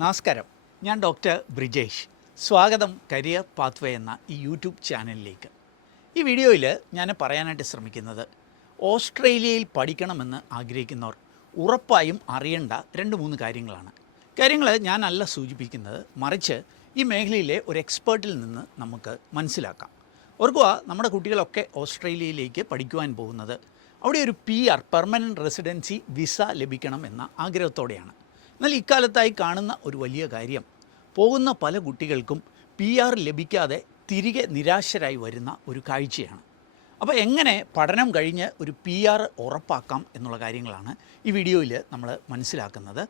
നമസ്കാരം, ഞാൻ ഡോക്ടർ ബ്രിജേഷ്. സ്വാഗതം കരിയർ പാത്വേ എന്ന ഈ യൂട്യൂബ് ചാനലിലേക്ക്. ഈ വീഡിയോയിൽ ഞാൻ പറയാനായിട്ട് ശ്രമിക്കുന്നത് ഓസ്ട്രേലിയയിൽ പഠിക്കണമെന്ന് ആഗ്രഹിക്കുന്നവർ ഉറപ്പായും അറിയേണ്ട 2-3 കാര്യങ്ങൾ ഞാനല്ല സൂചിപ്പിക്കുന്നത്, മറിച്ച് ഈ മേഖലയിലെ ഒരു എക്സ്പേർട്ടിൽ നിന്ന് നമുക്ക് മനസ്സിലാക്കാം. ഓർക്കുക, നമ്മുടെ കുട്ടികളൊക്കെ ഓസ്ട്രേലിയയിലേക്ക് പഠിക്കുവാൻ പോകുന്നത് അവിടെ ഒരു PR പെർമനൻറ്റ് റെസിഡൻസി വിസ ലഭിക്കണം എന്ന ആഗ്രഹത്തോടെയാണ്. എന്നാൽ ഇക്കാലത്തായി കാണുന്ന ഒരു വലിയ കാര്യം, പോകുന്ന പല കുട്ടികൾക്കും PR ലഭിക്കാതെ തിരികെ നിരാശരായി വരുന്ന ഒരു കാഴ്ചയാണ്. അപ്പോൾ എങ്ങനെ പഠനം കഴിഞ്ഞ് ഒരു PR ഉറപ്പാക്കാം എന്നുള്ള കാര്യങ്ങളാണ് ഈ വീഡിയോയിൽ നമ്മൾ മനസ്സിലാക്കുന്നത്.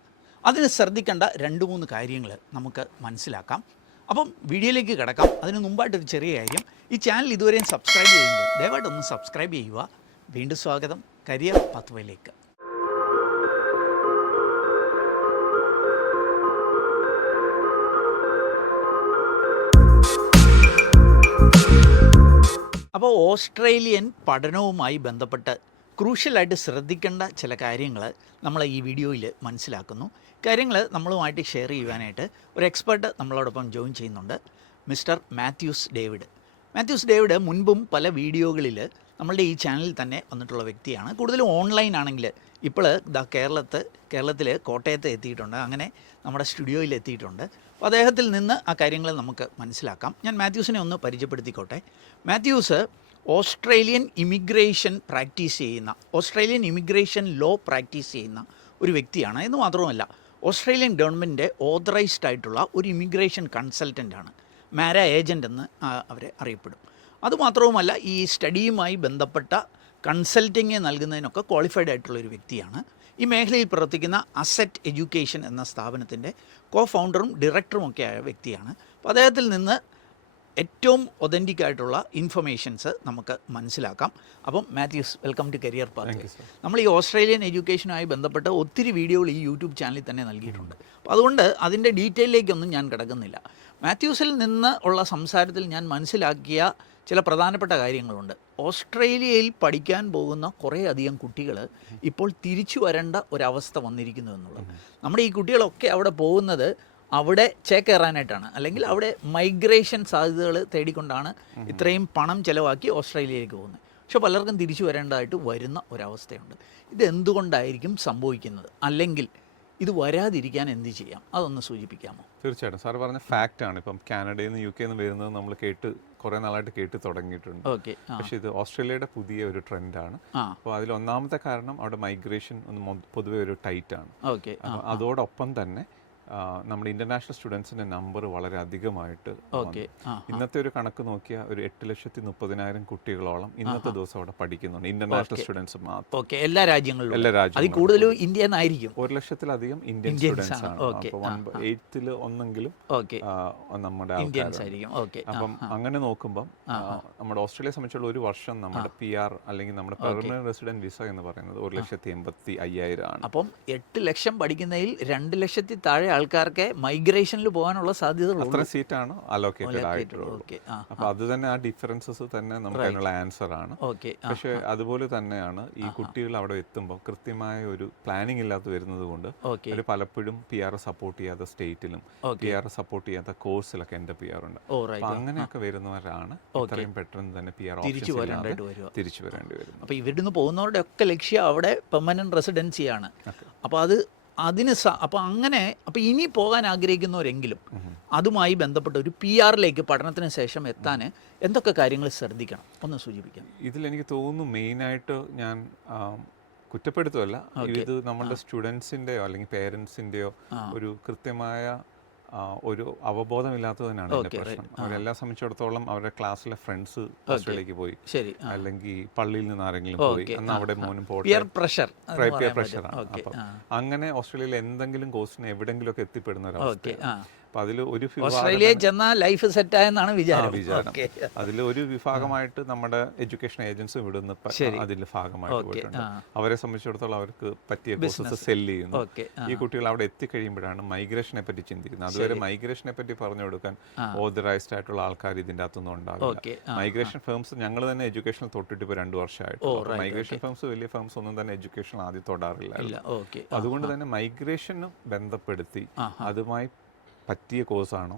അതിന് ശ്രദ്ധിക്കേണ്ട 2-3 കാര്യങ്ങൾ നമുക്ക് മനസ്സിലാക്കാം. അപ്പം വീഡിയോയിലേക്ക് കിടക്കാം. അതിന് മുമ്പായിട്ടൊരു ചെറിയ കാര്യം, ഈ ചാനൽ ഇതുവരെയും സബ്സ്ക്രൈബ് ചെയ്യുന്നുണ്ട്, ദയവായിട്ടൊന്ന് സബ്സ്ക്രൈബ് ചെയ്യുക. വീണ്ടും സ്വാഗതം കരിയർ പാത്വേയിലേക്ക്. അപ്പോൾ ഓസ്ട്രേലിയൻ പഠനവുമായി ബന്ധപ്പെട്ട് ക്രൂഷ്യലായിട്ട് ശ്രദ്ധിക്കേണ്ട ചില കാര്യങ്ങൾ നമ്മൾ ഈ വീഡിയോയിൽ മനസ്സിലാക്കുന്നു. കാര്യങ്ങൾ നമ്മളുമായിട്ട് ഷെയർ ചെയ്യുവാനായിട്ട് ഒരു എക്സ്പെർട്ട് നമ്മളോടൊപ്പം ജോയിൻ ചെയ്യുന്നുണ്ട്, mister Mathews David. Mathews David മുൻപും പല വീഡിയോകളിൽ നമ്മളുടെ ഈ ചാനലിൽ തന്നെ വന്നിട്ടുള്ള വ്യക്തിയാണ്. കൂടുതലും ഓൺലൈൻ ആണെങ്കിൽ ഇപ്പോൾ കേരളത്തിൽ കോട്ടയത്ത് എത്തിയിട്ടുണ്ട്, അങ്ങനെ നമ്മുടെ സ്റ്റുഡിയോയിൽ എത്തിയിട്ടുണ്ട്. അപ്പോൾ അദ്ദേഹത്തിൽ നിന്ന് ആ കാര്യങ്ങൾ നമുക്ക് മനസ്സിലാക്കാം. ഞാൻ മാത്യൂസിനെ ഒന്ന് പരിചയപ്പെടുത്തിക്കോട്ടെ. Mathews Australian immigration law practice ചെയ്യുന്ന ഒരു വ്യക്തിയാണ്. എന്ന് മാത്രമല്ല, ഓസ്ട്രേലിയൻ ഗവൺമെൻറ്റിൻ്റെ ഓതറൈസ്ഡ് ആയിട്ടുള്ള ഒരു ഇമിഗ്രേഷൻ കൺസൾട്ടൻ്റാണ്. മാര ഏജൻ്റ് എന്ന് അവരെ അറിയപ്പെടും. അതുമാത്രവുമല്ല, ഈ സ്റ്റഡിയുമായി ബന്ധപ്പെട്ട കൺസൾട്ടിങ് നൽകുന്നതിനൊക്കെ ക്വാളിഫൈഡ് ആയിട്ടുള്ളൊരു വ്യക്തിയാണ്. ഈ മേഖലയിൽ പ്രവർത്തിക്കുന്ന അസറ്റ് എഡ്യൂക്കേഷൻ എന്ന സ്ഥാപനത്തിൻ്റെ ഫൗണ്ടറും ഡയറക്ടറുമൊക്കെ ആയ വ്യക്തിയാണ്. അപ്പോൾ അദ്ദേഹത്തിൽ നിന്ന് ഏറ്റവും ഒതൻറ്റിക് ആയിട്ടുള്ള ഇൻഫർമേഷൻസ് നമുക്ക് മനസ്സിലാക്കാം. അപ്പം Mathews, welcome to career path. നമ്മൾ ഈ ഓസ്ട്രേലിയൻ എഡ്യൂക്കേഷനുമായി ബന്ധപ്പെട്ട് ഒത്തിരി വീഡിയോകൾ ഈ യൂട്യൂബ് ചാനലിൽ തന്നെ നൽകിയിട്ടുണ്ട്. അപ്പോൾ അതുകൊണ്ട് അതിൻ്റെ ഡീറ്റെയിലേക്കൊന്നും ഞാൻ കിടക്കുന്നില്ല. മാത്യൂസിൽ നിന്ന് ഉള്ള സംസാരത്തിൽ ഞാൻ മനസ്സിലാക്കിയ ചില പ്രധാനപ്പെട്ട കാര്യങ്ങളുണ്ട്. ഓസ്ട്രേലിയയിൽ പഠിക്കാൻ പോകുന്ന കുറേയധികം കുട്ടികൾ ഇപ്പോൾ തിരിച്ചു വരേണ്ട ഒരവസ്ഥ വന്നിരിക്കുന്നു എന്നുള്ളത്. നമ്മുടെ ഈ കുട്ടികളൊക്കെ അവിടെ പോകുന്നത് അവിടെ ചേക്കേറാനായിട്ടാണ്, അല്ലെങ്കിൽ അവിടെ മൈഗ്രേഷൻ സാധ്യതകൾ തേടിക്കൊണ്ടാണ് ഇത്രയും പണം ചിലവാക്കി ഓസ്ട്രേലിയയിലേക്ക് പോകുന്നത്. പക്ഷെ പലർക്കും തിരിച്ചു വരേണ്ടതായിട്ട് വരുന്ന ഒരവസ്ഥയുണ്ട്. ഇതെന്തുകൊണ്ടായിരിക്കും സംഭവിക്കുന്നത്, അല്ലെങ്കിൽ ഇത് വരാതിരിക്കാൻ എന്ത് ചെയ്യാം, അതൊന്ന് സൂചിപ്പിക്കാമോ? തീർച്ചയായിട്ടും സാർ പറഞ്ഞ ഫാക്റ്റാണ്. ഇപ്പം കാനഡയിൽ നിന്ന് UK വരുന്നത് നമ്മൾ കുറേ നാളായിട്ട് കേട്ട് തുടങ്ങിയിട്ടുണ്ട്. പക്ഷേ ഇത് ഓസ്ട്രേലിയയുടെ പുതിയ ഒരു ട്രെൻഡാണ്. അപ്പോൾ അതിൽ ഒന്നാമത്തെ കാരണം അവിടെ മൈഗ്രേഷൻ പൊതുവെ ഒരു ടൈറ്റാണ്. അതോടൊപ്പം തന്നെ നമ്മുടെ ഇന്റർനാഷണൽ സ്റ്റുഡൻസിന്റെ നമ്പർ വളരെ അധികമായിട്ട് ഇന്നത്തെ ഒരു കണക്ക് നോക്കിയാൽ ഒരു 8,30,000 കുട്ടികളോളം ഇന്നത്തെ ദിവസം അവിടെ പഠിക്കുന്നുണ്ട്. ഇന്റർനാഷണൽ സ്റ്റുഡൻസ് മാത്രം, എല്ലാ രാജ്യങ്ങളിലും. 1,00,000-ലധികം ഇന്ത്യൻ സ്റ്റുഡൻസ് ആണ്. അപ്പോൾ 1/8 ഒന്നെങ്കിലും നമ്മുടെ ആൾക്കാരായിരിക്കും. അപ്പം അങ്ങനെ നോക്കുമ്പോൾ നമ്മുടെ ഓസ്ട്രേലിയയെ സംബന്ധിച്ചുള്ള ഒരു വർഷം നമ്മുടെ PR അല്ലെങ്കിൽ നമ്മുടെ പെർമനന്റ് റെസിഡന്റ് വിസ എന്ന് പറയുന്നത് 1,85,000 ആണ്. അപ്പം 8 ലക്ഷം പഠിക്കുന്നതിൽ 2 ലക്ഷത്തിൽ താഴെ ആൾക്കാർക്ക് മൈഗ്രേഷനിൽ പോകാനുള്ള സാധ്യത അത്ര സീറ്റാണ് അലോക്കേറ്റഡ് ആയിട്ടുള്ളത്. അപ്പൊ അത് തന്നെ ആ ഡിഫറൻസസ് തന്നെ നമുക്ക് അതിനുള്ള ആൻസർ ആണ്. പക്ഷെ അതുപോലെ തന്നെയാണ് ഈ കുട്ടികൾ അവിടെ എത്തുമ്പോൾ കൃത്യമായ ഒരു പ്ലാനിങ് ഇല്ലാതെ വരുന്നത് കൊണ്ട് അവർ പലപ്പോഴും PR സപ്പോർട്ട് ചെയ്യാത്ത സ്റ്റേറ്റിലും PR സപ്പോർട്ട് ചെയ്യാത്ത കോഴ്സിലൊക്കെ എന്റെ PR ഉണ്ട്. അപ്പൊ അങ്ങനെയൊക്കെ വരുന്നവരാണ് ഇത്രയും പെട്ടെന്ന് തന്നെ PR തിരിച്ചു വരേണ്ടി വരും. അപ്പൊ ഇവിടുന്ന് പോകുന്നവരുടെ ഒക്കെ ലക്ഷ്യം അവിടെ പെർമനന്റ് റെസിഡൻസിയാണ്. അപ്പോൾ അപ്പോൾ ഇനി പോകാൻ ആഗ്രഹിക്കുന്നവരെങ്കിലും അതുമായി ബന്ധപ്പെട്ട ഒരു PR-ലേക്ക് പഠനത്തിന് ശേഷം എത്താൻ എന്തൊക്കെ കാര്യങ്ങൾ ശ്രദ്ധിക്കണം, ഒന്ന് സൂചിപ്പിക്കാം. ഇതിലെനിക്ക് തോന്നുന്നു മെയിനായിട്ട് ഞാൻ കുറ്റപ്പെടുത്തുമല്ല, ഇത് നമ്മളുടെ സ്റ്റുഡൻസിൻ്റെയോ അല്ലെങ്കിൽ പേരൻസിൻ്റെയോ ഒരു കൃത്യമായ ഒരു അവബോധമില്ലാത്തത് തന്നെയാണ് എൻ്റെ പ്രശ്നം. അവരെല്ലാം സംബന്ധിച്ചിടത്തോളം അവരുടെ ക്ലാസ്സിലെ ഫ്രണ്ട്സ് ഓസ്ട്രേലിയയിലേക്ക് പോയി, അല്ലെങ്കിൽ പള്ളിയിൽ നിന്ന് ആരെങ്കിലും പോയി, എന്നാൽ അവിടെ മോനും പോട്ടെ, പിയർ പ്രഷറാണ്. അപ്പം അങ്ങനെ ഓസ്ട്രേലിയയിൽ എന്തെങ്കിലും കോഴ്സിന് എവിടെയെങ്കിലും ഒക്കെ എത്തിപ്പെടുന്ന ഒരവസ്ഥ. അപ്പോൾ അതിൽ ഒരു ഓസ്ട്രേലിയയിൽ ചെന്നാൽ ലൈഫ് സെറ്റായെന്നാണ് വിചാരം. അതിൽ ഒരു വിഭാഗമായിട്ട് നമ്മുടെ എഡ്യൂക്കേഷൻ ഏജൻസും ഇവിടുന്ന് അതിൽ ഭാഗമായിട്ട് പോയിട്ടുണ്ട്. അവരെ സംബന്ധിച്ചിടത്തോളം അവർക്ക് പറ്റിയ കോഴ്സസ് സെല്ല് ചെയ്യുന്നു. ഈ കുട്ടികൾ അവിടെ എത്തിക്കഴിയുമ്പോഴാണ് മൈഗ്രേഷനെ പറ്റി ചിന്തിക്കുന്നത്. അതുവരെ മൈഗ്രേഷനെ പറ്റി പറഞ്ഞു കൊടുക്കാൻ ഓതറൈസ്ഡ് ആയിട്ടുള്ള ആൾക്കാർ ഇതിൻ്റെ അകത്തൊന്നും ഉണ്ടാവില്ല. മൈഗ്രേഷൻ ഫേംസ് ഞങ്ങൾ തന്നെ എഡ്യൂക്കേഷനിൽ തൊട്ടിട്ട് ഇപ്പോൾ 2 വർഷമായിട്ട് മൈഗ്രേഷൻ ഫേംസ് വലിയ ഫേംസ് ഒന്നും തന്നെ എഡ്യൂക്കേഷൻ ആദ്യം തൊടാറില്ല. അതുകൊണ്ട് തന്നെ മൈഗ്രേഷന് ബന്ധപ്പെടുത്തി അതുമായി പറ്റിയ കോഴ്സാണോ,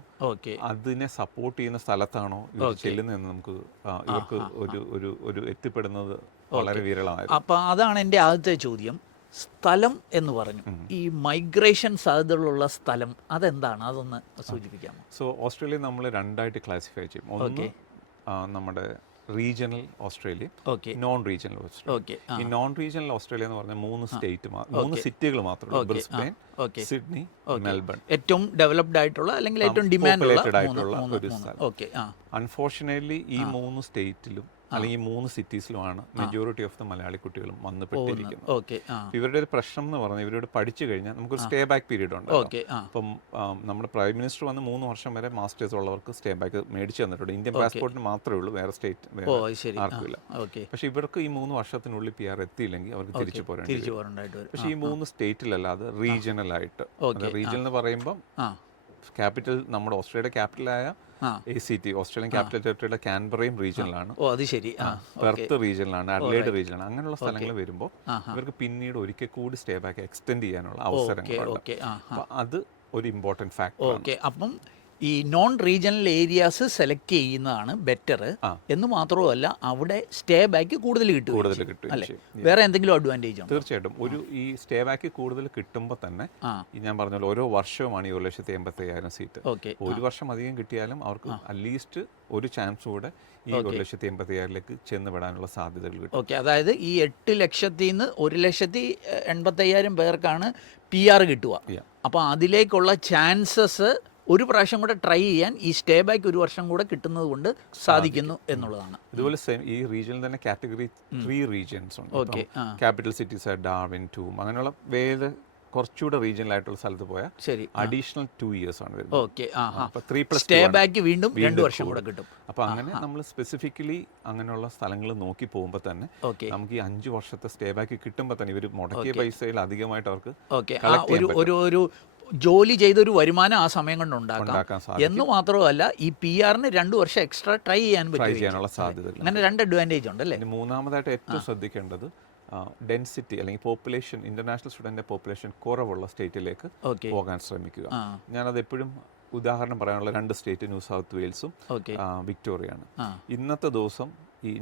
അതിനെ സപ്പോർട്ട് ചെയ്യുന്ന സ്ഥലത്താണോ ഇവർ ചെല്ലുന്നതെന്ന് നമുക്ക് ഇവർക്ക് ഒരു എത്തിപ്പെടുന്നത് വളരെ വിരളമായിരുന്നു. അപ്പോൾ അതാണ് എൻ്റെ ആദ്യത്തെ ചോദ്യം. സ്ഥലം എന്ന് പറഞ്ഞു, ഈ മൈഗ്രേഷൻ സാധ്യതകളുള്ള സ്ഥലം അതെന്താണ്, അതൊന്ന് സൂചിപ്പിക്കാമോ? സോ ഓസ്ട്രേലിയ നമ്മൾ 2ആയിട്ട് ക്ലാസിഫൈ ചെയ്യും. ഒന്ന് നമ്മുടെ regional Australia, non regional Australia. ഈ നോൺ റീജിയണൽ ഓസ്ട്രേലിയ എന്ന് പറഞ്ഞാൽ 3 സിറ്റികൾ മാത്രമേ, ബ്രിസ്ബെയിൻ, സിഡ്നി, മെൽബൺ. ഏറ്റവും ഡെവലപ്ഡ് ആയിട്ടുള്ള അല്ലെങ്കിൽ ഏറ്റവും ഡിമാൻഡ് ആയിട്ടുള്ള ഒരു സ്ഥലം. അൺഫോർച്ചുനേറ്റ്ലി ഈ 3 സ്റ്റേറ്റിലും അല്ലെങ്കിൽ 3 സിറ്റീസിലുമാണ് മെജോറിറ്റി ഓഫ് ദ മലയാളി കുട്ടികളും വന്ന് പെട്ടിരിക്കുന്നത്. ഇവരുടെ ഒരു പ്രശ്നം എന്ന് പറഞ്ഞാൽ ഇവരോട് പഠിച്ചു കഴിഞ്ഞാൽ നമുക്കൊരു സ്റ്റേ ബാക്ക് പീരീഡ് ഉണ്ട്. അപ്പം നമ്മുടെ പ്രൈം മിനിസ്റ്റർ വന്ന് 3 വർഷം വരെ മാസ്റ്റേഴ്സ് ഉള്ളവർക്ക് സ്റ്റേ ബാക്ക് മേടിച്ചു തന്നിട്ടുണ്ട്. ഇന്ത്യൻ പാസ്പോർട്ടിന് മാത്രമേ ഉള്ളൂ, വേറെ സ്റ്റേറ്റ് ആർക്കില്ല. പക്ഷെ ഇവർക്ക് ഈ 3 വർഷത്തിനുള്ളിൽ PR എത്തിയില്ലെങ്കിൽ അവർക്ക് തിരിച്ചു പോരേണ്ടി വരും. പക്ഷെ ഈ 3 സ്റ്റേറ്റിലല്ലാതെ റീജിയണൽ ആയിട്ട്, റീജിയൻ എന്ന് പറയുമ്പോൾ ക്യാപിറ്റൽ നമ്മുടെ ഓസ്ട്രേലിയയുടെ ക്യാപിറ്റലായ ACT, ഓസ്ട്രേലിയൻ ക്യാപിറ്റൽ ടെറിട്ടറിയുടെ കാൻബറയും റീജിയനിലാണ്, പെർത്ത് റീജിയനിലാണ്, അഡ്ലേഡ് റീജിയനിലാണ്. അങ്ങനെയുള്ള സ്ഥലങ്ങൾ വരുമ്പോൾ ഇവർക്ക് പിന്നീട് ഒരിക്കൽ കൂടി സ്റ്റേ ബാക്ക് എക്സ്റ്റെൻഡ് ചെയ്യാനുള്ള അവസരങ്ങളുണ്ട്. അത് ഒരു ഇമ്പോർട്ടൻറ്റ് ഫാക്ടർ. അപ്പം ഈ നോൺ റീജിയണൽ ഏരിയാസ് സെലക്ട് ചെയ്യുന്നതാണ് ബെറ്റർ എന്ന് മാത്രമല്ല അവിടെ സ്റ്റേ ബാക്ക് കൂടുതൽ കിട്ടും. വേറെ എന്തെങ്കിലും അഡ്വാൻറ്റേജ് ആണ്? തീർച്ചയായിട്ടും. ഈ സ്റ്റേ ബാക്ക് കൂടുതൽ കിട്ടുമ്പോൾ തന്നെ ഞാൻ പറഞ്ഞ പോലെ ഓരോ വർഷവുമാണ് ഈ 1,85,000 സീറ്റ്. ഒരു വർഷം അധികം കിട്ടിയാലും അവർക്ക് അറ്റ്ലീസ്റ്റ് ഒരു ചാൻസ് കൂടെ ഈ 1,85,000 ചെന്ന് വിടാനുള്ള സാധ്യതകൾ കിട്ടും. അതായത് ഈ 8 ലക്ഷത്തിൽ നിന്ന് 1,85,000 പേർക്കാണ് PR കിട്ടുക. അപ്പോൾ അതിലേക്കുള്ള ചാൻസസ് ഒരു പ്രാവശ്യം കൂടെ ട്രൈ ചെയ്യാൻ ഈ സ്റ്റേ ബാക്ക് ഒരു വർഷം കൂടെ കിട്ടുന്നത് കൊണ്ട് സാധിക്കുന്നു എന്നുള്ളതാണ്. ഇതുപോലെ ഈ റീജിയനിൽ തന്നെ കാറ്റഗറി 3 റീജിയൻസ് ഉണ്ട്. ക്യാപിറ്റൽ സിറ്റീസ്, ഡാർവിൻ, ടൂം, അങ്ങനെയുള്ള വേറെ കുറച്ചുകൂടെ റീജിയണലായിട്ടുള്ള സ്ഥലത്ത് പോയാൽ അഡീഷണൽ 2 years ആണ് വരുന്നത്. സ്റ്റേ ബാക്ക് വീണ്ടും 2 വർഷം കൂടെ കിട്ടും. അപ്പോൾ അങ്ങനെ നമ്മൾ സ്പെസിഫിക്കലി അങ്ങനെയുള്ള സ്ഥലങ്ങൾ നോക്കി പോകുമ്പോൾ തന്നെ നമുക്ക് ഈ 5 വർഷത്തെ സ്റ്റേ ബാക്ക് കിട്ടുമ്പോൾ തന്നെ ഇവർ മുടക്കിയ പൈസയിൽ അധികമായിട്ട് അവർക്ക് ഒരു ജോലി ചെയ്തൊരു വരുമാനം ആ സമയം കൊണ്ട് ഉണ്ടാക്കാം എന്ന് മാത്രമല്ല ഈ PR-ന് 2 വർഷം എക്സ്ട്രാ ട്രൈ ചെയ്യാനുള്ള സാധ്യത. അങ്ങനെ 2 അഡ്വാൻറ്റേജ് ഉണ്ട് അല്ലേ? മൂന്നാമതായിട്ട് ഏറ്റവും ശ്രദ്ധിക്കേണ്ടത് ഡെൻസിറ്റി അല്ലെങ്കിൽ പോപ്പുലേഷൻ, ഇന്റർനാഷണൽ സ്റ്റുഡൻറ്റിൻ്റെ പോപ്പുലേഷൻ കുറവുള്ള സ്റ്റേറ്റിലേക്ക് പോകാൻ ശ്രമിക്കുക. ഞാനത് എപ്പോഴും ഉദാഹരണം പറയാനുള്ള 2 സ്റ്റേറ്റ് ന്യൂ സൗത്ത് വെയിൽസും വിക്ടോറിയയാണ്. ഇന്നത്തെ ദിവസം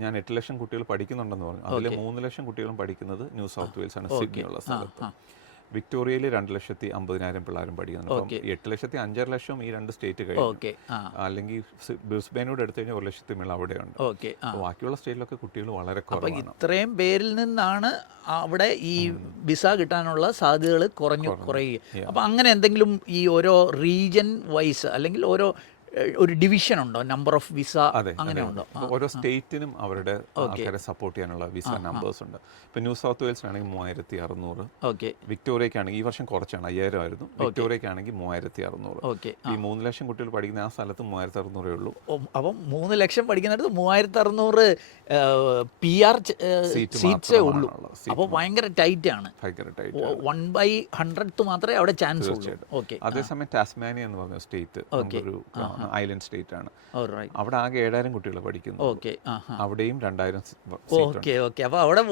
ഞാൻ 8 ലക്ഷം കുട്ടികൾ പഠിക്കുന്നുണ്ടെന്ന് പറഞ്ഞു. അതിൽ 3 ലക്ഷം കുട്ടികളും പഠിക്കുന്നത് ന്യൂ സൗത്ത് വെയിൽസ് ആണ്, സിഡ്നി ഉള്ള സ്ഥലത്ത്. വിക്ടോറിയയിൽ 2,50,000 പിള്ളേരും പഠിക്കുന്നുണ്ട്. അപ്പം 8,05,00,000 ഈ 2 സ്റ്റേറ്റ് കഴിഞ്ഞു. അല്ലെങ്കിൽ ബ്രിസ്ബെയിനോട് എടുത്തു കഴിഞ്ഞാൽ 1,00,000 അവിടെയുണ്ട്. ബാക്കിയുള്ള സ്റ്റേറ്റിലൊക്കെ കുട്ടികൾ വളരെ കുറവാണ്. ഇത്രയും പേരിൽ നിന്നാണ് അവിടെ ഈ വിസ കിട്ടാനുള്ള സാധ്യതകൾ കുറയുക. അപ്പം അങ്ങനെ എന്തെങ്കിലും ഈ ഓരോ റീജിയൻ വൈസ് അല്ലെങ്കിൽ ഒരു ഡിവിഷൻ ഉണ്ടോ, നമ്പർ ഓഫ് വിസ അങ്ങനെ ഉണ്ടോ? ഓരോ സ്റ്റേറ്റിനും അവരുടെ ആൾക്കാരെ സപ്പോർട്ട് ചെയ്യാനുള്ള വിസ നമ്പേഴ്സ് ഉണ്ട്. ഇപ്പൊ ന്യൂ സൗത്ത് വെയിൽസിനാണെങ്കിൽ 3,600, വിക്ടോറിയക്കാണെങ്കിൽ ഈ വർഷം കുറച്ചാണ്, 5,000 ആയിരുന്നു. വിക്ടോറിയക്കാണെങ്കിൽ 3,600. ഈ 3 ലക്ഷം കുട്ടികൾ പഠിക്കുന്ന ആ സ്ഥലത്ത് 3,600 ഉള്ളൂ. അപ്പം 3 ലക്ഷം പഠിക്കുന്നിടത്ത് 3,600 PR സീറ്റ്സേ ഉള്ളൂ. അപ്പോൾ ഭയങ്കര ടൈറ്റ് ആണ്. 1/100 മാത്രമേ അവിടെ ചാൻസ് ഉള്ളൂ. അതേസമയം ടാസ്മാനിയ എന്ന് പറഞ്ഞ സ്റ്റേറ്റ് ഒരു ഐലൻഡ് സ്റ്റേറ്റ് ആണ്. അവിടെ ആകെ 7,000 കുട്ടികൾ പഠിക്കുന്നു. അവിടെയും 2,000 അപ്പോൾ അവിടെ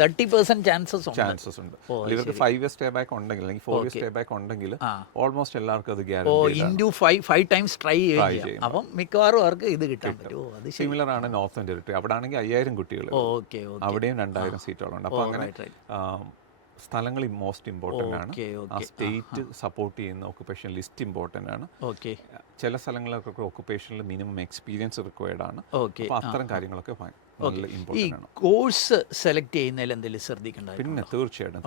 30% ചാൻസസ് ഉണ്ട്. ഇവർക്ക് 5 year സ്റ്റേ ബാക്ക് ഉണ്ടെങ്കിൽ അല്ലെങ്കിൽ 4 year സ്റ്റേ ബാക്ക് ഉണ്ടെങ്കിൽ ഓൾമോസ്റ്റ് എല്ലാവർക്കും അത് ഗ്യാരണ്ടി 5 times ട്രൈ ചെയ്യും. അപ്പം മിക്കവാറും അവർക്ക് ഇത് കിട്ടാൻ പറ്റും. സിമിലർ ആണ് നോർത്തേൺ ടെറിട്ടറി. അവിടെ ആണെങ്കിൽ 5,000 കുട്ടികൾ, അവിടെയും 2,000 സീറ്റോളുണ്ട്. അപ്പോൾ അങ്ങനെ സ്ഥലങ്ങൾ മോസ്റ്റ് ഇമ്പോർട്ടൻ്റ് ആണ്. ആ സ്റ്റേറ്റ് സപ്പോർട്ട് ചെയ്യുന്ന ഓക്കുപേഷൻ ലിസ്റ്റ് ഇമ്പോർട്ടൻ്റ് ആണ്. ചില സ്ഥലങ്ങളിലൊക്കെ ഓക്കുപേഷനിൽ മിനിമം എക്സ്പീരിയൻസ് റിക്വയർഡ് ആണ്. അപ്പോൾ അത്തരം കാര്യങ്ങളൊക്കെ ഈ കോഴ്സ് സെലക്ട് ചെയ്യുന്നതിൽ എന്തെങ്കിലും ശ്രദ്ധിക്കേണ്ടത്? പിന്നെ തീർച്ചയായിട്ടും.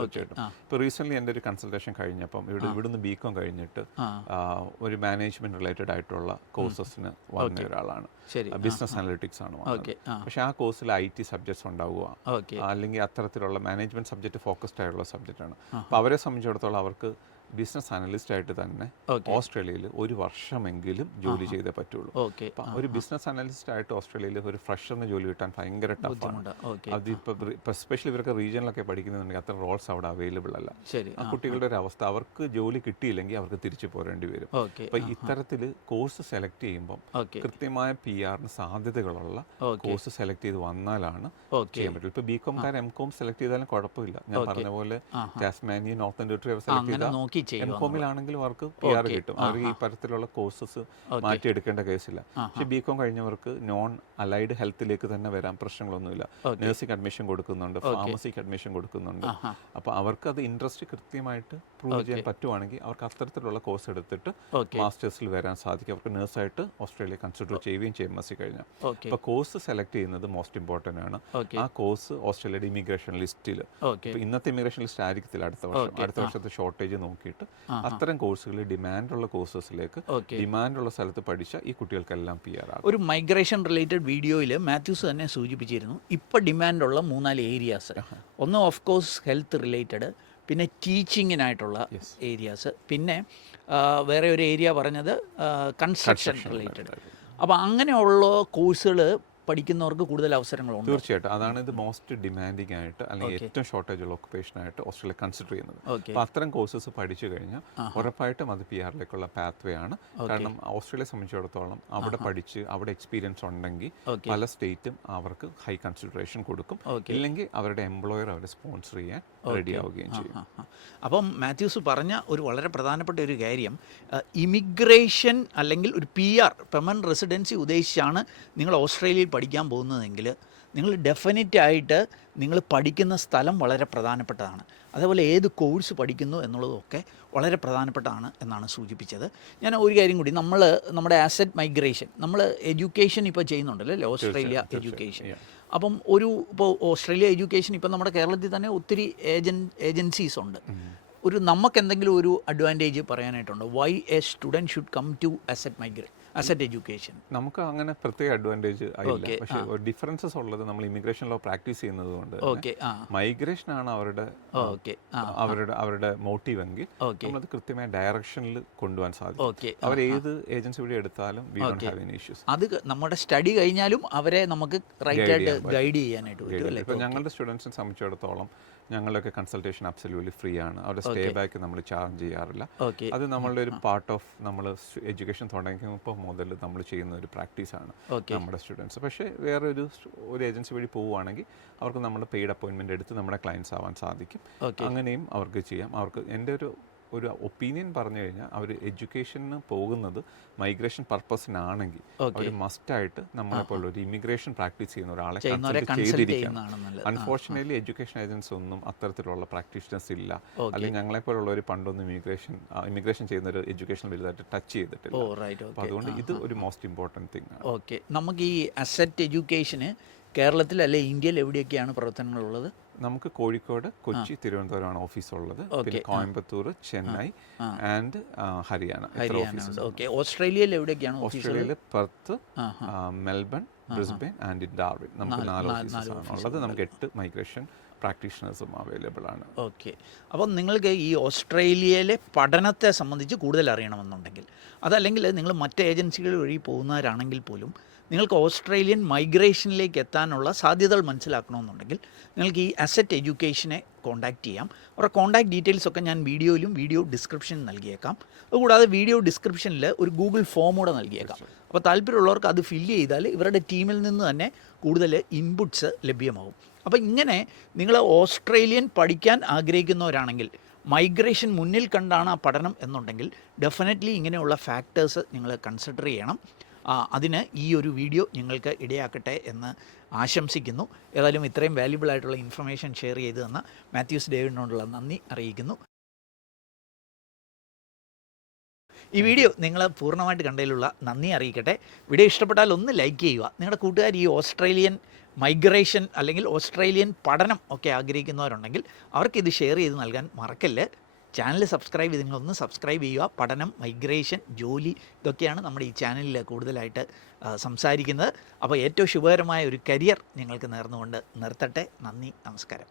ഇപ്പോൾ റീസെൻ്റ്ലി എൻ്റെ ഒരു കൺസൾട്ടേഷൻ കഴിഞ്ഞപ്പം ഇവിടുന്ന് BCom കഴിഞ്ഞിട്ട് ഒരു മാനേജ്മെന്റ് റിലേറ്റഡ് ആയിട്ടുള്ള കോഴ്സസിന് വന്ന ഒരാളാണ്. ബിസിനസ് അനലിറ്റിക്സ് ആണ് വന്നത്. പക്ഷെ ആ കോഴ്സിൽ IT സബ്ജക്ട്സ് ഉണ്ടാവുക, അല്ലെങ്കിൽ അത്തരത്തിലുള്ള മാനേജ്മെന്റ് സബ്ജക്റ്റ് ഫോക്കസ്ഡ് ആയിട്ടുള്ള സബ്ജക്റ്റ് ആണ്. അപ്പോൾ അവരെ സംബന്ധിച്ചിടത്തോളം അവർക്ക് ബിസിനസ് അനലിസ്റ്റ് ആയിട്ട് തന്നെ ഓസ്ട്രേലിയയിൽ ഒരു വർഷമെങ്കിലും ജോലി ചെയ്തേ പറ്റുള്ളൂ. ഒരു ബിസിനസ് അനലിസ്റ്റ് ആയിട്ട് ഓസ്ട്രേലിയയിൽ ഒരു ഫ്രഷറിന് ജോലി കിട്ടാൻ ഭയങ്കര ടഫാണ്. അതിപ്പോൾ എസ്പെഷ്യലി ഇവർക്ക് റീജിയനിലൊക്കെ പഠിക്കുന്നുണ്ടെങ്കിൽ അത്ര റോൾസ് അവിടെ അവൈലബിൾ അല്ല. ആ കുട്ടികളുടെ ഒരു അവസ്ഥ, അവർക്ക് ജോലി കിട്ടിയില്ലെങ്കിൽ അവർക്ക് തിരിച്ചു പോരേണ്ടി വരും. അപ്പോൾ ഇത്തരത്തിൽ കോഴ്സ് സെലക്ട് ചെയ്യുമ്പോൾ കൃത്യമായ PR-ന് സാധ്യതകളുള്ള കോഴ്സ് സെലക്ട് ചെയ്ത് വന്നാലാണ് ചെയ്യാൻ പറ്റുള്ളൂ. ഇപ്പോൾ BCom-കാർ MCom സെലക്ട് ചെയ്താലും കുഴപ്പമില്ല. ഞാൻ പറഞ്ഞ പോലെ ടാസ്മാനിയ, നോർത്തേൺ ടെറിട്ടറി സെലക്ട് ചെയ്താൽ MCom-ലാണെങ്കിലും അവർക്ക് PR കിട്ടും. അവർ ഈ തരത്തിലുള്ള കോഴ്സസ് മാറ്റിയെടുക്കേണ്ട കേസില്ല. പക്ഷെ BCom കഴിഞ്ഞവർക്ക് നോൺ അലൈഡ് ഹെൽത്തിലേക്ക് തന്നെ വരാൻ പ്രശ്നങ്ങളൊന്നുമില്ല. നഴ്സിംഗ് അഡ്മിഷൻ കൊടുക്കുന്നുണ്ട്, ഫാർമസിക്ക് അഡ്മിഷൻ കൊടുക്കുന്നുണ്ട്. അപ്പോൾ അവർക്ക് അത് ഇൻട്രസ്റ്റ് കൃത്യമായിട്ട് പ്രൂവ് ചെയ്യാൻ പറ്റുവാണെങ്കിൽ അവർക്ക് അത്തരത്തിലുള്ള കോഴ്സ് എടുത്തിട്ട് മാസ്റ്റേഴ്സിൽ വരാൻ സാധിക്കും. അവർക്ക് നഴ്സായിട്ട് ഓസ്ട്രേലിയ കൺസിഡർ ചെയ്യുകയും ചെയ്യും MSc കഴിഞ്ഞാൽ. അപ്പോൾ കോഴ്സ് സെലക്ട് ചെയ്യുന്നത് മോസ്റ്റ് ഇമ്പോർട്ടൻ്റ് ആണ്. ആ കോഴ്സ് ഓസ്ട്രേലിയയുടെ ഇമിഗ്രേഷൻ ലിസ്റ്റിൽ, ഇപ്പോൾ ഇന്നത്തെ ഇമിഗ്രേഷൻ ലിസ്റ്റ് ആയിരിക്കത്തില്ല അടുത്ത വർഷത്തെ ഷോർട്ടേജ് നോക്കിയിട്ട് അത്തരം കോഴ്സുകൾ ഡിമാൻഡുള്ള കോഴ്സസിലേക്ക് ഡിമാൻഡുള്ള സ്ഥലത്ത് പഠിച്ച ഈ കുട്ടികൾക്കെല്ലാം PR ആകും. ഒരു മൈഗ്രേഷൻ റിലേറ്റഡ് വീഡിയോയിൽ മാത്യൂസ് തന്നെ സൂചിപ്പിച്ചിരുന്നു ഇപ്പോൾ ഡിമാൻഡുള്ള 3-4 ഏരിയാസ്. ഒന്ന് ഓഫ് കോഴ്സ് ഹെൽത്ത് റിലേറ്റഡ്, പിന്നെ ടീച്ചിങ്ങിനായിട്ടുള്ള ഏരിയാസ്, പിന്നെ വേറെ ഒരു ഏരിയ പറഞ്ഞത് കൺസ്ട്രക്ഷൻ റിലേറ്റഡ്. അപ്പോൾ അങ്ങനെയുള്ള കോഴ്സുകൾ പഠിക്കുന്നവർക്ക് കൂടുതൽ അവസരങ്ങളുണ്ട്. തീർച്ചയായിട്ടും അതാണ് ഇത് മോസ്റ്റ് ഡിമാൻഡിങ് ആയിട്ട് അല്ലെങ്കിൽ ഏറ്റവും ഷോർട്ടേജ് ഉള്ള ഓക്കുപേഷനായിട്ട് ഓസ്ട്രേലിയ കൺസിഡർ ചെയ്യുന്നത്. അപ്പോൾ അത്തരം കോഴ്സസ് പഠിച്ചു കഴിഞ്ഞാൽ ഉറപ്പായിട്ടും അത് PR-ലേക്കുള്ള പാത്വേ ആണ്. കാരണം ഓസ്ട്രേലിയയെ സംബന്ധിച്ചിടത്തോളം അവിടെ പഠിച്ച് അവിടെ എക്സ്പീരിയൻസ് ഉണ്ടെങ്കിൽ പല സ്റ്റേറ്റും അവർക്ക് ഹൈ കൺസിഡറേഷൻ കൊടുക്കും. ഇല്ലെങ്കിൽ അവരുടെ എംപ്ലോയർ അവരെ സ്പോൺസർ ചെയ്യാൻ റെഡി ആവുകയും ചെയ്യും. അപ്പം മാത്യൂസ് പറഞ്ഞ ഒരു വളരെ പ്രധാനപ്പെട്ട ഒരു കാര്യം, ഇമിഗ്രേഷൻ അല്ലെങ്കിൽ ഒരു PR പെർമനന്റ് റെസിഡൻസി ഉദ്ദേശിച്ചാണ് നിങ്ങൾ ഓസ്ട്രേലിയയിൽ പഠിക്കാൻ പോകുന്നതെങ്കിൽ നിങ്ങൾ ഡെഫിനറ്റായിട്ട് നിങ്ങൾ പഠിക്കുന്ന സ്ഥലം വളരെ പ്രധാനപ്പെട്ടതാണ്. അതേപോലെ ഏത് കോഴ്സ് പഠിക്കുന്നു എന്നുള്ളതൊക്കെ വളരെ പ്രധാനപ്പെട്ടതാണ് എന്നാണ് സൂചിപ്പിച്ചത്. ഞാൻ ഒരു കാര്യം കൂടി, നമ്മുടെ ആസറ്റ് മൈഗ്രേഷൻ, നമ്മൾ എഡ്യൂക്കേഷൻ ഇപ്പോൾ ചെയ്യുന്നുണ്ടല്ലോ അല്ലേ, ഓസ്ട്രേലിയ എഡ്യൂക്കേഷൻ. അപ്പം ഇപ്പോൾ ഓസ്ട്രേലിയ എഡ്യൂക്കേഷൻ ഇപ്പം നമ്മുടെ കേരളത്തിൽ തന്നെ ഒത്തിരി ഏജൻസീസ് ഉണ്ട്. നമുക്ക് എന്തെങ്കിലും ഒരു അഡ്വാൻറ്റേജ് പറയാനായിട്ടുണ്ടോ? Why a student should come to asset education? നമുക്ക് അങ്ങനെ പ്രത്യേക അഡ്വാൻറ്റേജ് ആയില്ല. പക്ഷേ ഡിഫറൻസസ് ഉള്ളത് നമ്മൾ ഇമിഗ്രേഷൻ ലോ പ്രാക്ടീസ് ചെയ്യുന്നത് കൊണ്ട് മൈഗ്രേഷൻ ആണ് അവരുടെ മോട്ടീവ് എങ്കിൽ നമ്മളത് കൃത്യമായ ഡയറക്ഷനിൽ കൊണ്ടുപോകാൻ സാധിക്കും. അവർ ഏത് ഏജൻസി വഴി എടുത്താലും we don't have any issues. അത് നമ്മുടെ സ്റ്റഡി കഴിഞ്ഞാലും അവരെ നമുക്ക് റൈറ്റ് ആയിട്ട് ഗൈഡ് ചെയ്യാനായിട്ട് പറ്റും. ഇപ്പോൾ ഞങ്ങളുടെ സ്റ്റുഡൻസിനെ സംബന്ധിച്ചിടത്തോളം ഞങ്ങളുടെയൊക്കെ കൺസൾട്ടേഷൻ അബ്സല്യൂട്ട്ലി ഫ്രീ ആണ്. അവരുടെ സ്റ്റേ ബാക്ക് നമ്മൾ ചാർജ് ചെയ്യാറില്ല. അത് നമ്മളുടെ ഒരു പാർട്ട് ഓഫ് നമ്മൾ എഡ്യൂക്കേഷൻ തുടങ്ങിയപ്പോൾ മുതൽ നമ്മൾ ചെയ്യുന്ന ഒരു പ്രാക്ടീസാണ് നമ്മുടെ സ്റ്റുഡൻസ്. പക്ഷേ വേറൊരു ഏജൻസി വഴി പോവുകയാണെങ്കിൽ അവർക്ക് നമ്മൾ പെയ്ഡ് അപ്പോയിൻമെൻ്റ് എടുത്ത് നമ്മുടെ ക്ലയൻസ് ആവാൻ സാധിക്കും. അങ്ങനെയും അവർക്ക് ചെയ്യാം. അവർക്ക് എൻ്റെ ഒരു ഒപ്പീനിയൻ പറഞ്ഞു കഴിഞ്ഞാൽ അവർ എഡ്യൂക്കേഷന് പോകുന്നത് മൈഗ്രേഷൻ പർപ്പസിനാണെങ്കിൽ അവർ മസ്റ്റായിട്ട് നമ്മളെപ്പോലെ ഒരു ഇമിഗ്രേഷൻ പ്രാക്ടീസ് ചെയ്യുന്ന ഒരാളെ കൺസൾട്ട് ചെയ്തിരിക്കണം. അൺഫോർച്ചുനേറ്റ്ലി എഡ്യൂക്കേഷൻ ഏജൻസി ഒന്നും അത്തരത്തിലുള്ള പ്രാക്ടീഷണേഴ്സ് ഇല്ല. അല്ലെങ്കിൽ ഞങ്ങളെപ്പോലുള്ള ഒരു പണ്ടൊന്നും ഇമിഗ്രേഷൻ ചെയ്യുന്ന ഒരു എഡ്യൂക്കേഷൻ വലുതായിട്ട് ടച്ച് ചെയ്തിട്ടില്ല. അപ്പോൾ അതുകൊണ്ട് ഇത് ഒരു മോസ്റ്റ് ഇമ്പോർട്ടൻറ്റ് തിങ് ആണ്. ഓക്കെ, നമുക്ക് ഈ അസറ്റ് എഡ്യൂക്കേഷന് കേരളത്തിൽ അല്ലെ ഇന്ത്യയിൽ എവിടെയൊക്കെയാണ് പ്രവർത്തനങ്ങളുള്ളത്? നമുക്ക് കോഴിക്കോട്, കൊച്ചി, തിരുവനന്തപുരമാണ് ഓഫീസ് ഉള്ളത്. പിന്നെ കോയമ്പത്തൂർ, ചെന്നൈ ആൻഡ് ഹരിയാന. ഓസ്ട്രേലിയയിൽ എവിടെയൊക്കെയാണ്? ഓസ്ട്രേലിയയിൽ Perth, Melbourne, Brisbane and Darwin. നമുക്ക് 4 ഓഫീസസാണ് ഉള്ളത്. നമുക്ക് 8 മൈഗ്രേഷൻ പ്രാക്ടീഷണേഴ്സും അവൈലബിൾ ആണ്. ഓക്കെ, അപ്പം നിങ്ങൾക്ക് ഈ ഓസ്ട്രേലിയയിലെ പഠനത്തെ സംബന്ധിച്ച് കൂടുതൽ അറിയണമെന്നുണ്ടെങ്കിൽ, അതല്ലെങ്കിൽ നിങ്ങൾ മറ്റ് ഏജൻസികൾ വഴി പോകുന്നവരാണെങ്കിൽ പോലും നിങ്ങൾക്ക് ഓസ്ട്രേലിയൻ മൈഗ്രേഷനിലേക്ക് എത്താനുള്ള സാധ്യതകൾ മനസ്സിലാക്കണമെന്നുണ്ടെങ്കിൽ നിങ്ങൾക്ക് ഈ അസറ്റ് എഡ്യൂക്കേഷനെ കോൺടാക്റ്റ് ചെയ്യാം. അവരുടെ കോൺടാക്ട് ഡീറ്റെയിൽസൊക്കെ ഞാൻ വീഡിയോ ഡിസ്ക്രിപ്ഷനിൽ നൽകിയേക്കാം. അതുകൂടാതെ വീഡിയോ ഡിസ്ക്രിപ്ഷനിൽ ഒരു ഗൂഗിൾ ഫോം കൂടെ നൽകിയേക്കാം. അപ്പോൾ താല്പര്യമുള്ളവർക്ക് അത് ഫില്ല് ചെയ്താൽ ഇവരുടെ ടീമിൽ നിന്ന് തന്നെ കൂടുതൽ ഇൻപുട്സ് ലഭ്യമാകും. അപ്പോൾ ഇങ്ങനെ നിങ്ങൾ ഓസ്ട്രേലിയൻ പഠിക്കാൻ ആഗ്രഹിക്കുന്നവരാണെങ്കിൽ, മൈഗ്രേഷൻ മുന്നിൽ കണ്ടാണ് ആ പഠനം എന്നുണ്ടെങ്കിൽ ഡെഫിനറ്റ്ലി ഇങ്ങനെയുള്ള ഫാക്ടേഴ്സ് നിങ്ങൾ കൺസിഡർ ചെയ്യണം. അതിന് ഈ ഒരു വീഡിയോ നിങ്ങൾക്ക് ഇടയാക്കട്ടെ എന്ന് ആശംസിക്കുന്നു. ഏതായാലും ഇത്രയും വാല്യുബിൾ ആയിട്ടുള്ള ഇൻഫർമേഷൻ ഷെയർ ചെയ്തു തന്ന മാത്യൂസ് ഡേവിഡിനോടുള്ള നന്ദി അറിയിക്കുന്നു. ഈ വീഡിയോ നിങ്ങൾ പൂർണ്ണമായിട്ട് കണ്ടതിലുള്ള നന്ദി അറിയിക്കട്ടെ. വീഡിയോ ഇഷ്ടപ്പെട്ടാൽ ഒന്ന് ലൈക്ക് ചെയ്യുക. നിങ്ങളുടെ കൂട്ടുകാർ ഈ ഓസ്ട്രേലിയൻ മൈഗ്രേഷൻ അല്ലെങ്കിൽ ഓസ്ട്രേലിയൻ പഠനം ഒക്കെ ആഗ്രഹിക്കുന്നവരുണ്ടെങ്കിൽ അവർക്കിത് ഷെയർ ചെയ്ത് നൽകാൻ മറക്കല്ല്. ചാനൽ സബ്സ്ക്രൈബ് ചെയ്ത് നിങ്ങളൊന്ന് സബ്സ്ക്രൈബ് ചെയ്യുക. പഠനം, മൈഗ്രേഷൻ, ജോലി, ഇതൊക്കെയാണ് നമ്മുടെ ഈ ചാനലിൽ കൂടുതലായിട്ട് സംസാരിക്കുന്നത്. അപ്പോൾ ഏറ്റവും ശുഭകരമായ ഒരു കരിയർ നിങ്ങൾക്ക് നേർന്നുകൊണ്ട് നിർത്തട്ടെ. നന്ദി, നമസ്കാരം.